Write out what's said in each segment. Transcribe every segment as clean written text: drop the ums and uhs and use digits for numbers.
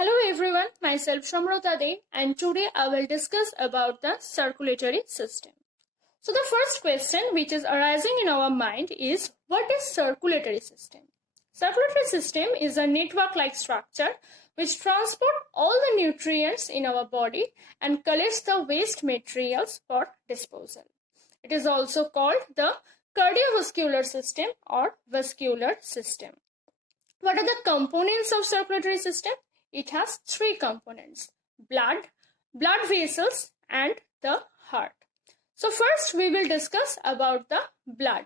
Hello everyone, myself Shamrata De, and today I will discuss about the circulatory system. So the first question which is arising in our mind is, what is circulatory system? Circulatory system is a network-like structure which transport all the nutrients in our body and collects the waste materials for disposal. It is also called the cardiovascular system or vascular system. What are the components of circulatory system? It has three components: blood vessels, and the heart. So first we will discuss about the blood.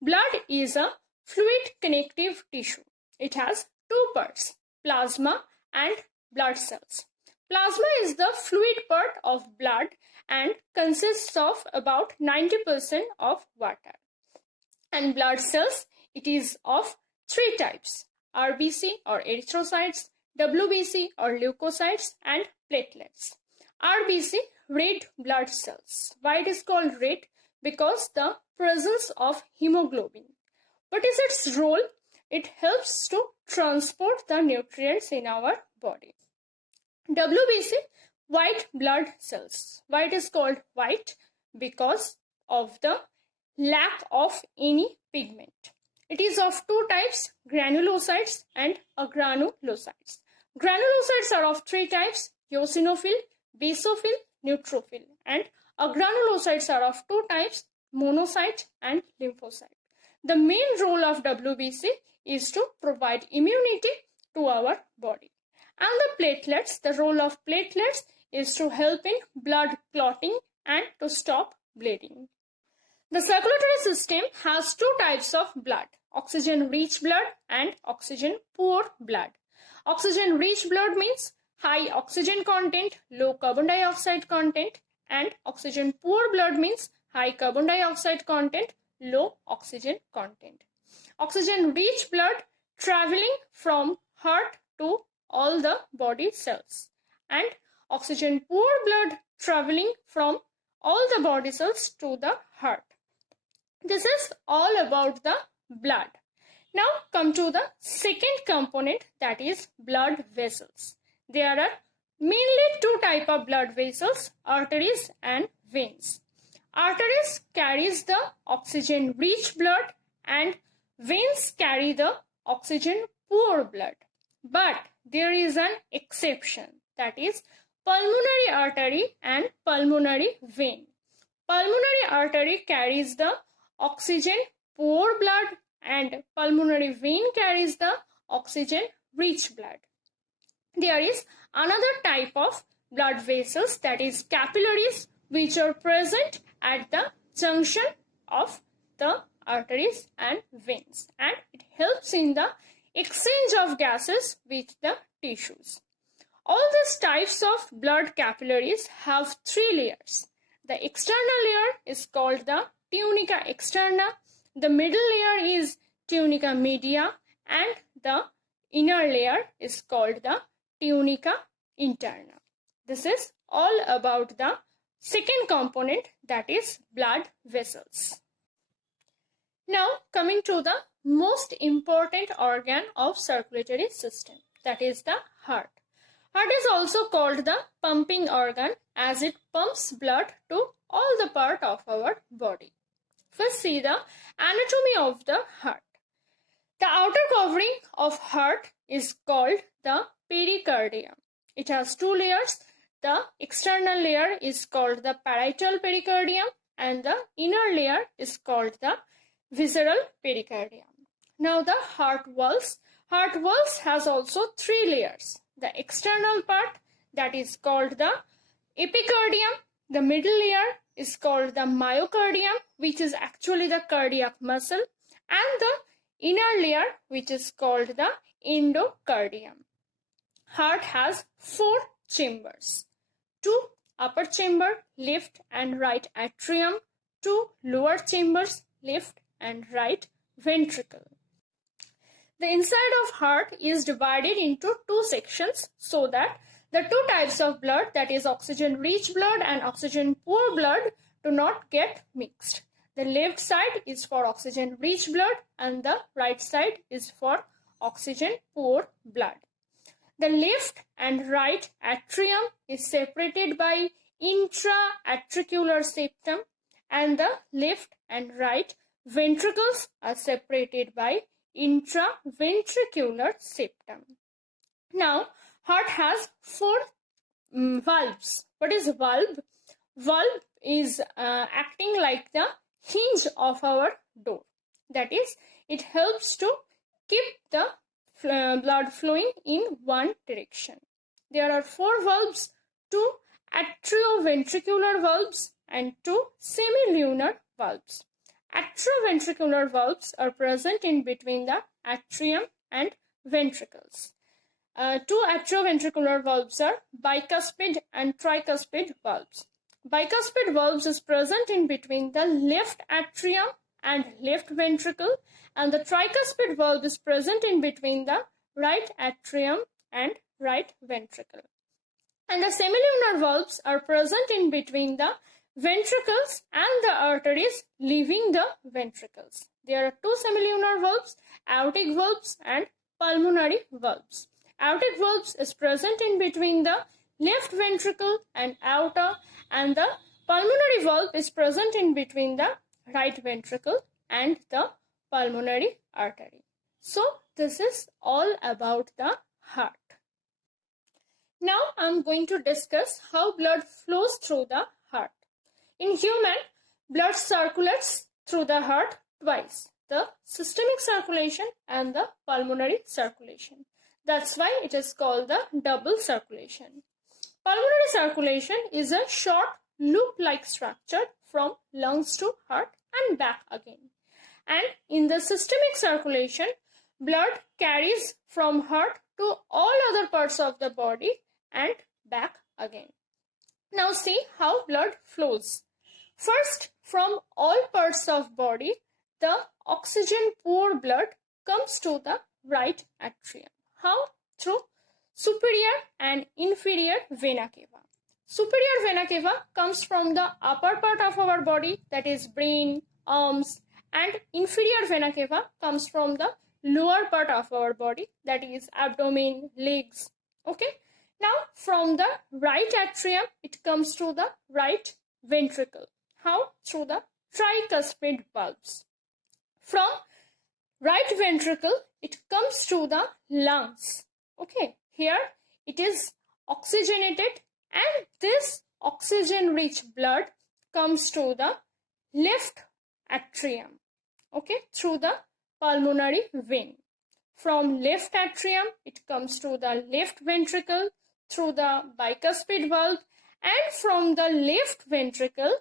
Blood is a fluid connective tissue. It has two parts, plasma and blood cells. Plasma is the fluid part of blood and consists of about 90% of water. And blood cells, it is of three types: RBC or erythrocytes, WBC or leukocytes, and platelets. RBC, red blood cells. Why it is called red? Because the presence of hemoglobin. What is its role? It helps to transport the nutrients in our body. WBC, white blood cells. Why it is called white? Because of the lack of any pigment. It is of two types, granulocytes and agranulocytes. Granulocytes are of three types, eosinophil, basophil, neutrophil, and agranulocytes are of two types, monocyte and lymphocyte. The main role of WBC is to provide immunity to our body. And the platelets, the role of platelets is to help in blood clotting and to stop bleeding. The circulatory system has two types of blood: oxygen-rich blood and oxygen-poor blood. Oxygen-rich blood means high oxygen content, low carbon dioxide content, and oxygen-poor blood means high carbon dioxide content, low oxygen content. Oxygen-rich blood traveling from heart to all the body cells, and oxygen-poor blood traveling from all the body cells to the heart. This is all about the blood. Now come to the second component, that is blood vessels. There are mainly two types of blood vessels, arteries and veins. Arteries carries the oxygen rich blood and veins carry the oxygen poor blood. But there is an exception, that is pulmonary artery and pulmonary vein. Pulmonary artery carries the oxygen poor blood and pulmonary vein carries the oxygen rich blood. There is another type of blood vessels, that is capillaries, which are present at the junction of the arteries and veins, and it helps in the exchange of gases with the tissues. All these types of blood capillaries have three layers. The external layer is called the tunica externa, the middle layer is tunica media, and the inner layer is called the tunica interna. This is all about the second component, that is blood vessels. Now coming to the most important organ of circulatory system, that is the heart. Heart is also called the pumping organ as it pumps blood to all the part of our body. First see the anatomy of the heart. The outer covering of heart is called the pericardium. It has two layers. The external layer is called the parietal pericardium and the inner layer is called the visceral pericardium. Now the heart walls. Heart walls has also three layers. The external part, that is called the epicardium. The middle layer is called the myocardium, which is actually the cardiac muscle, and the inner layer, which is called the endocardium. Heart has four chambers: two upper chamber, left and right atrium, two lower chambers, left and right ventricle. The inside of heart is divided into two sections so that the two types of blood, that is oxygen rich blood and oxygen poor blood, do not get mixed. The left side is for oxygen rich blood and the right side is for oxygen poor blood. The left and right atrium is separated by intra-atricular septum, and the left and right ventricles are separated by intraventricular septum. Now, heart has four valves. What is valve? Valve is acting like the hinge of our door. That is, it helps to keep the blood flowing in one direction. There are four valves, two atrioventricular valves and two semilunar valves. Atrioventricular valves are present in between the atrium and ventricles. Two atrioventricular valves are bicuspid and tricuspid valves. Bicuspid valves is present in between the left atrium and left ventricle, and the tricuspid valve is present in between the right atrium and right ventricle. And the semilunar valves are present in between the ventricles and the arteries leaving the ventricles. There are two semilunar valves, aortic valves and pulmonary valves. Aortic valves is present in between the left ventricle and aorta, and the pulmonary valve is present in between the right ventricle and the pulmonary artery. So this is all about the heart. Now I am going to discuss how blood flows through the heart. In human, blood circulates through the heart twice, the systemic circulation and the pulmonary circulation. That's why it is called the double circulation. Pulmonary circulation is a short loop-like structure from lungs to heart and back again. And in the systemic circulation, blood carries from heart to all other parts of the body and back again. Now see how blood flows. First, from all parts of body, the oxygen poor blood comes to the right atrium. How? Through superior and inferior vena cava. Superior vena cava comes from the upper part of our body, that is brain, arms, and inferior vena cava comes from the lower part of our body, that is abdomen, legs. Okay. Now from the right atrium, it comes to the right ventricle. How? Through the tricuspid valves. From right ventricle, it comes to the lungs. Okay, here it is oxygenated, and this oxygen-rich blood comes to the left atrium. Okay, through the pulmonary vein. From left atrium, it comes to the left ventricle through the bicuspid valve, and from the left ventricle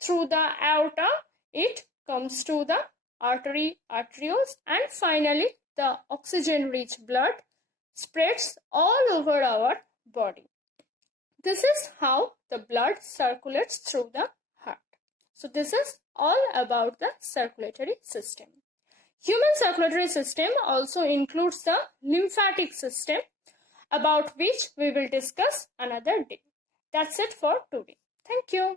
through the aorta, it comes to the arterioles, and finally the oxygen-rich blood spreads all over our body. This is how the blood circulates through the heart. So this is all about the circulatory system. Human circulatory system also includes the lymphatic system, about which we will discuss another day. That's it for today. Thank you.